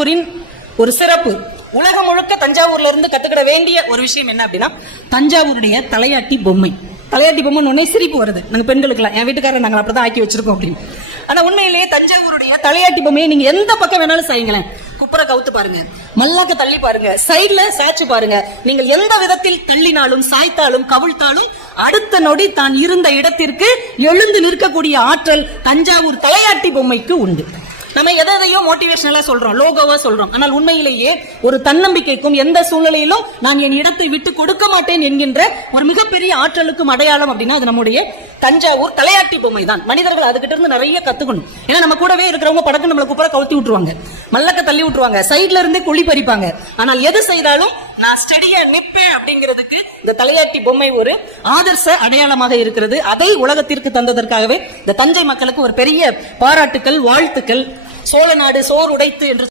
தஞ்சாவூரின் ஒரு சிறப்பு. உலகம் முழுக்க தஞ்சாவூர்ல இருந்து கத்துக்கிட வேண்டிய ஒரு விஷயம் என்ன அப்படின்னா, தஞ்சாவூருடைய தலையாட்டி பொம்மை. தலையாட்டி பொம்மை உடனே சிரிப்பு வருது நாங்க பெண்களுக்குலாம். என் வீட்டுக்காரர் நாங்கள் அப்படிதான் ஆக்கி வச்சிருக்கோம் அப்படின்னு. ஆனா உண்மையிலேயே தஞ்சாவூருடைய தலையாட்டி பொம்மையை நீங்க எந்த பக்கம் வேணாலும் செய்யுங்களேன். குப்புற கவுத்து பாருங்க, மல்லாக்க தள்ளி பாருங்க, சைட்ல சாச்சு பாருங்க. நீங்கள் எந்த விதத்தில் தள்ளினாலும் சாய்த்தாலும் கவிழ்த்தாலும் அடுத்த நொடி தான் இருந்த இடத்திற்கு எழுந்து நிற்கக்கூடிய ஆற்றல் தஞ்சாவூர் தலையாட்டி பொம்மைக்கு உண்டு. நம்ம எதையோ மோட்டிவேஷனலா சொல்றோம், லோகோவா சொல்றோம். ஆனால் உண்மையிலேயே ஒரு தன்னம்பிக்கைக்கும் எந்த சூழ்நிலையிலும் நான் என் இடத்தை விட்டு கொடுக்க மாட்டேன் என்கின்ற ஒரு மிகப்பெரிய ஆற்றலுக்கும் அடையாளம் அப்படின்னா அது நம்முடைய தஞ்சாவூர் தலையாட்டி பொம்மை தான். மனிதர்கள் அதுகிட்ட இருந்து நிறைய கத்துக்கணும். ஏன்னா நம்ம கூடவே இருக்கிறவங்க படக்கு நம்மளை குப்புற கவுத்தி விட்டுருவாங்க, மல்லக்க தள்ளி விட்டுருவாங்க, சைட்ல இருந்தே குழி பறிப்பாங்க. ஆனால் எது செய்தாலும் நான் ஸ்டெடியா நிப்பேன் அப்படிங்கிறதுக்கு இந்த தலையாட்டி பொம்மை ஒரு ஆதர்ச அடையாளமாக இருக்கிறது. அதை உலகத்திற்கு தந்ததற்காகவே இந்த தஞ்சை மக்களுக்கு ஒரு பெரிய பாராட்டுக்கள், வாழ்த்துக்கள். சோழ நாடு சோறு உடைத்து என்று